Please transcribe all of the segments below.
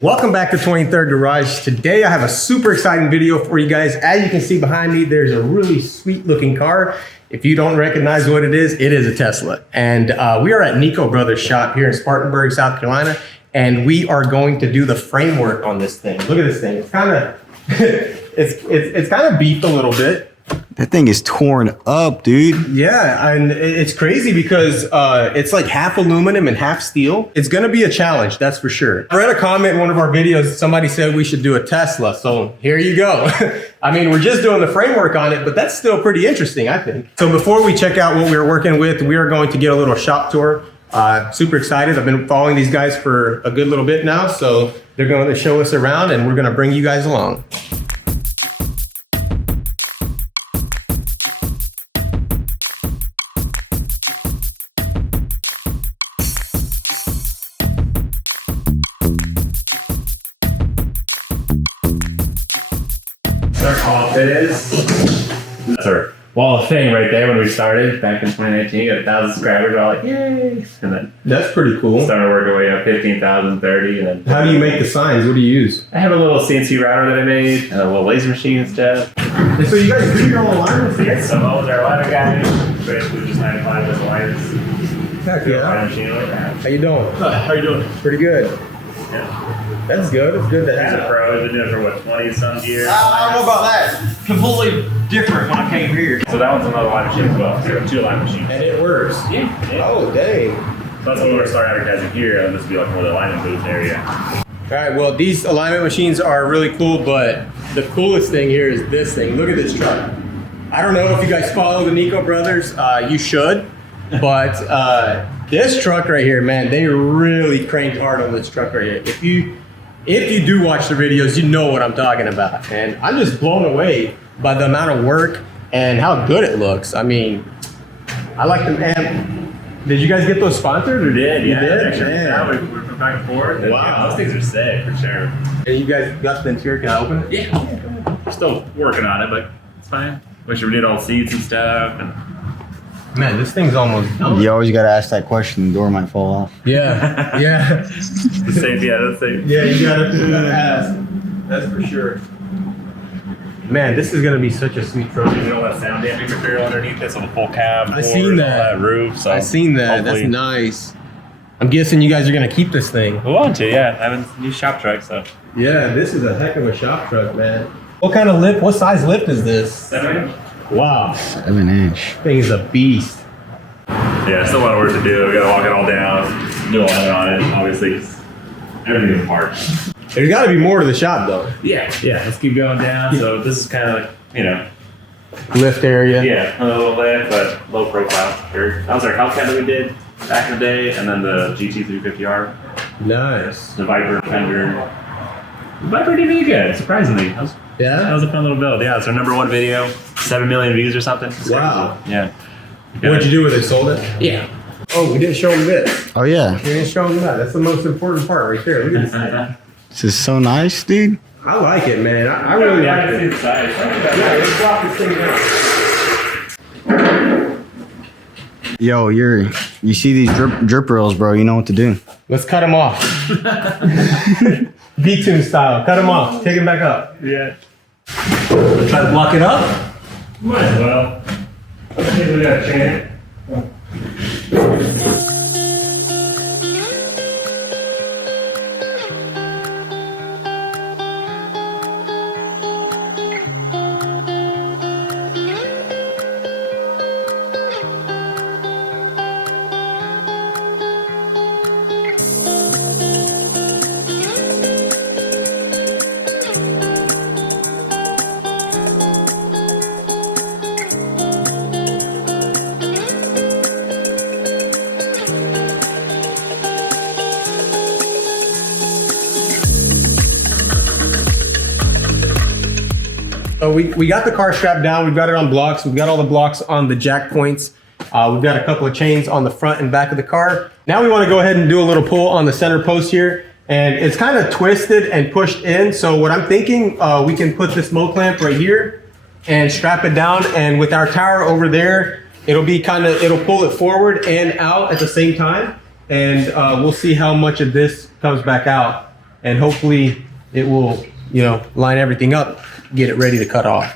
Welcome back to 23rd Garage. Today I have a super exciting video for you guys. As you can see behind me, there's a really sweet looking car. If you don't recognize what it is a Tesla. And we are at Nico Brothers shop here in Spartanburg, South Carolina. And we are going to do the framework on this thing. Look at this thing. It's kind of, it's kind of beefed a little bit. That thing is torn up, dude. Yeah, and it's crazy because it's like half aluminum and half steel. It's gonna be a challenge, that's for sure. I read a comment in one of our videos, somebody said we should do a Tesla, so here you go. I mean, we're just doing the framework on it, but that's still pretty interesting, I think. So before we check out what we're working with, we are going to get a little shop tour. Super excited. I've been following these guys for a good little bit now, so they're going to show us around and we're gonna bring you guys along. That's our wall of fame right there when we started back in 2019. Got 1,000 subscribers. We're all like, yay! And then That's pretty cool. started working away up 15,000, 30, and then. How do you make the signs? What do you use? I have a little CNC router that I made, and a little laser machine and stuff. And so you guys do your own alignments here? So I was our lighter guy. Basically just 95 with the lighters. Heck Lighter yeah. machine like that. How you doing? How you doing? Pretty good. Yeah. That's good. It's good that As a pro, I've been doing it for what, 20 some years. I don't know about that. Completely different when I came here. So that one's another line machine as well. So we have 2 line machines. And it works. Yeah. Oh, dang. So that's what we're gonna start advertising here, and this will be like more the alignment booth area. All right, well, these alignment machines are really cool, but the coolest thing here is this thing. Look at this truck. I don't know if you guys follow the Nico Brothers. You should, but this truck right here, man, they really cranked hard on this truck right here. If you do watch the videos, you know what I'm talking about. And I'm just blown away by the amount of work and how good it looks. I mean, I like them. And did you guys get those sponsored? Or We did, you yeah. did? Actually, Man. now we're back and forth. And, Wow. yeah, those things are sick for sure. And you guys got the interior, can I open it? Yeah. We're still working on it, but it's fine. Wish we did all the seats and stuff. And Man, this thing's almost done. You always gotta ask that question. The door might fall off. Yeah, yeah. the safe, yeah, that's safe. Yeah, you gotta ask. That's for sure. Man, this is gonna be such a sweet truck. There's all that sound damping material underneath it, so the full cab. I seen that. All that roof. So I seen that. That's hopefully- nice. I'm guessing you guys are gonna keep this thing. We want to, yeah. I haven't used shop truck, so. Yeah, this is a heck of a shop truck, man. What kind of lift? What size lift is this? 7 Wow, 7-inch. thing is a beast. Yeah, still a lot of work to do. We gotta walk it all down, do a ladder on it, obviously. 'Cause everything's apart. There's got to be more to the shop though. Yeah, let's keep going down. So this is kind of like, you know, Lift area. yeah, a little lift, but low profile. Sure. That was our Hellcat that we did back in the day, and then the GT350R, Nice. the Viper Fender. The Viper did really good, surprisingly. That Yeah. was a fun little build. Yeah, it's our #1 video, 7 million views or something. It's Wow. crazy. Yeah. What'd you do with it? Sold it? Yeah. Oh, we didn't show them this. Oh yeah, We didn't show them that. That's the most important part right there. Look at this thing. this is so nice, dude. I like it, man. I really like it. inside. Yeah, let's drop this thing down. Yo, you see these drip rails, bro? You know what to do. Let's cut them off. V-tune style. Cut them off. Take them back up. Yeah. Try to block it up. Might as well. I think we got a chance. So we got the car strapped down. We've got it on blocks. We've got all the blocks on the jack points. We've got a couple of chains on the front and back of the car. Now we want to go ahead and do a little pull on the center post here. And it's kind of twisted and pushed in. So what I'm thinking, we can put this mow clamp right here and strap it down. And with our tower over there, it'll pull it forward and out at the same time. And we'll see how much of this comes back out. and hopefully it will, you know, line everything up, get it ready to cut off.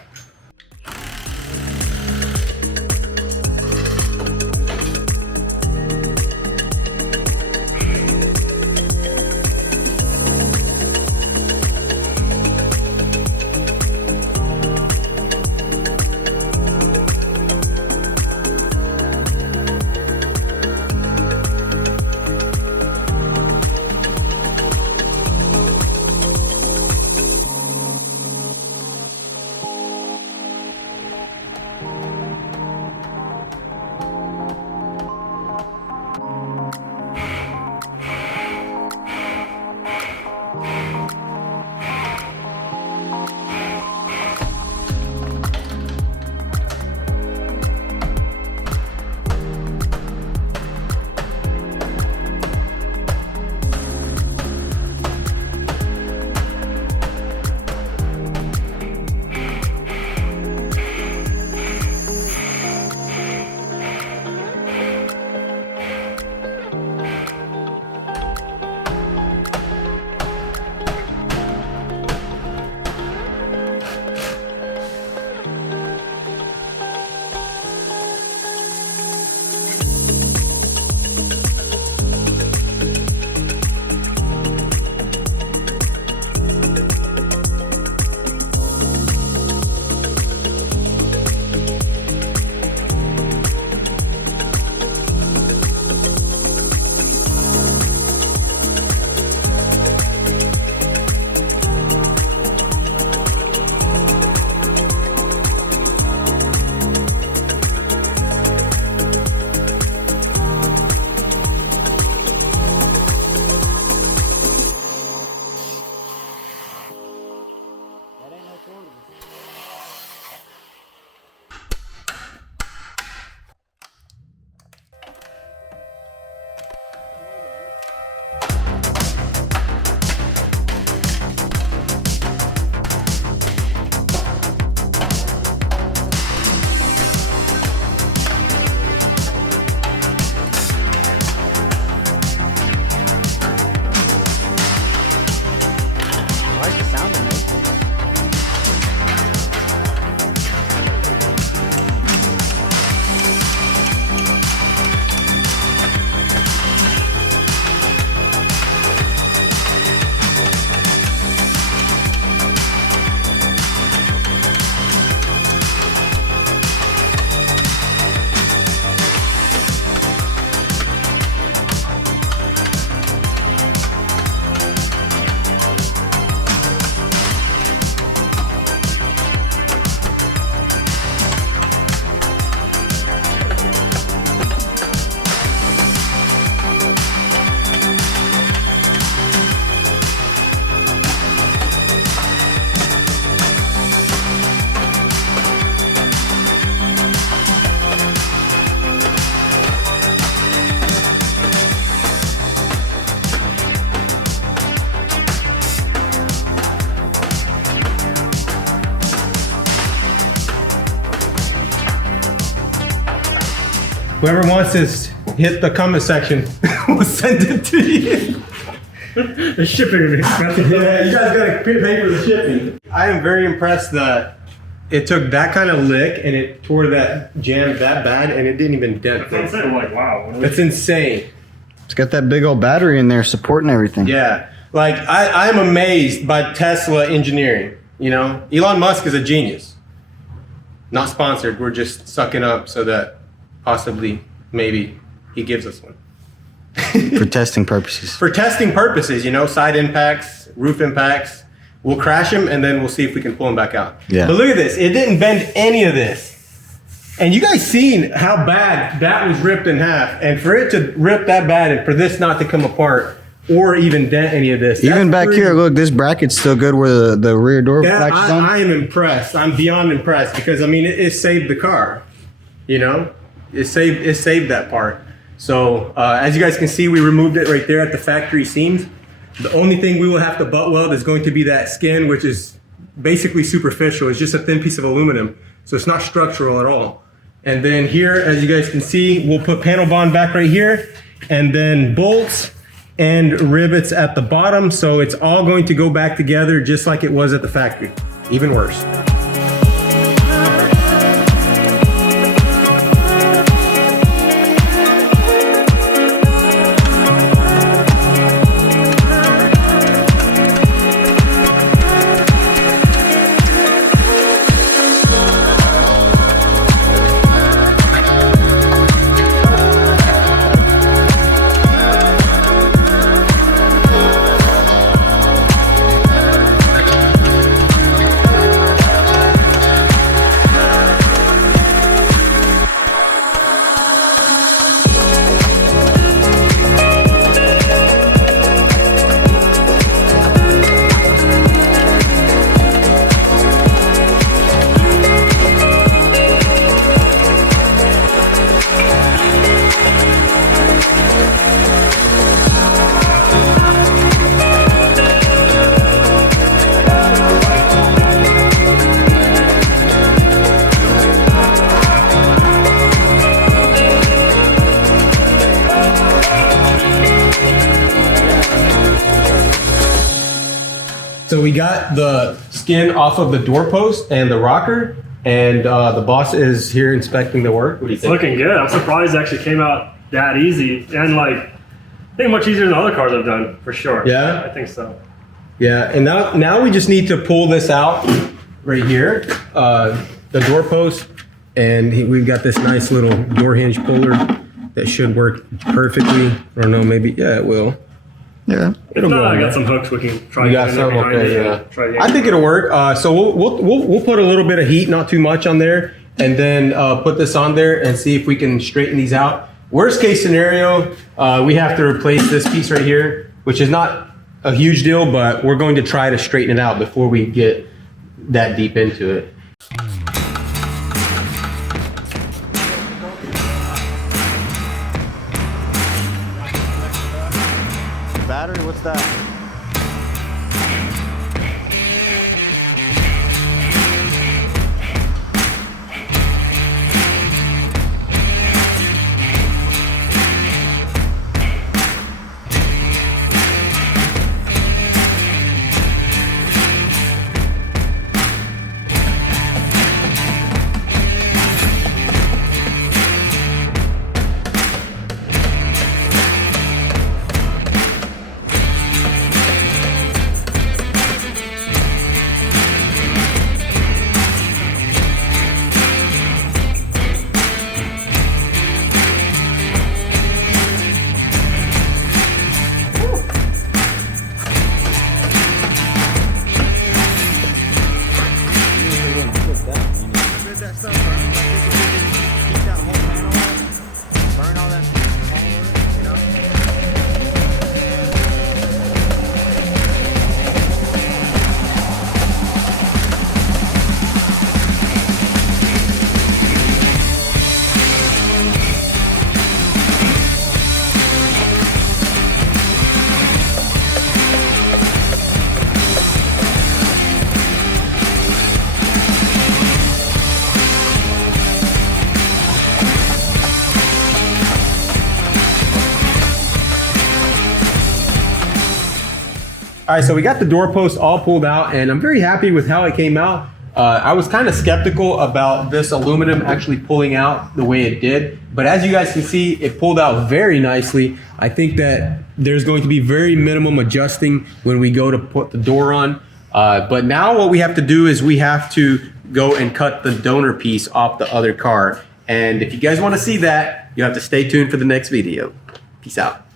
Whoever wants this, hit the comment section. We'll send it to you. The shipping is expensive. Yeah, you guys gotta pay for the shipping. I am very impressed that it took that kind of lick and it tore that jam that bad and it didn't even dent That's it. like, wow. That's insane. It's got that big old battery in there supporting everything. Yeah, like I'm amazed by Tesla engineering. You know, Elon Musk is a genius. Not sponsored. We're just sucking up so that possibly, maybe he gives us one. For testing purposes. For testing purposes, you know, side impacts, roof impacts. We'll crash him and then we'll see if we can pull him back out. Yeah. But look at this. It didn't bend any of this. And you guys seen how bad that was ripped in half. And for it to rip that bad and for this not to come apart or even dent any of this. Even that's back pretty- here, look, this bracket's still good where the rear door That, latches on. I am impressed. I'm beyond impressed because I mean it saved the car. You know, it saved that part. So as you guys can see, we removed it right there at the factory seams. The only thing we will have to butt weld is going to be that skin, which is basically superficial. It's just a thin piece of aluminum, so it's not structural at all. And then here, as you guys can see, we'll put panel bond back right here, and then bolts and rivets at the bottom. So it's all going to go back together just like it was at the factory, even worse. So we got the skin off of the doorpost and the rocker, and the boss is here inspecting the work. What do you It's think? looking good. I'm surprised it actually came out that easy, and like I think much easier than other cars I've done for sure. Yeah? I think so. Yeah, and now we just need to pull this out right here, the doorpost, and we've got this nice little door hinge puller that should work perfectly. I don't know, maybe, yeah, it will. Yeah. It'll No, go I on got there. some hooks we can try. You got getting some? behind Okay, it yeah. and try to I think it'll work. So we'll put a little bit of heat, not too much on there, and then put this on there and see if we can straighten these out. Worst case scenario, we have to replace this piece right here, which is not a huge deal, but we're going to try to straighten it out before we get that deep into it. Battery, what's that? All right, so we got the doorpost all pulled out, and I'm very happy with how it came out. I was kind of skeptical about this aluminum actually pulling out the way it did, but as you guys can see, it pulled out very nicely. I think that there's going to be very minimum adjusting when we go to put the door on. But now what we have to do is we have to go and cut the donor piece off the other car. And if you guys want to see that, you have to stay tuned for the next video. Peace out.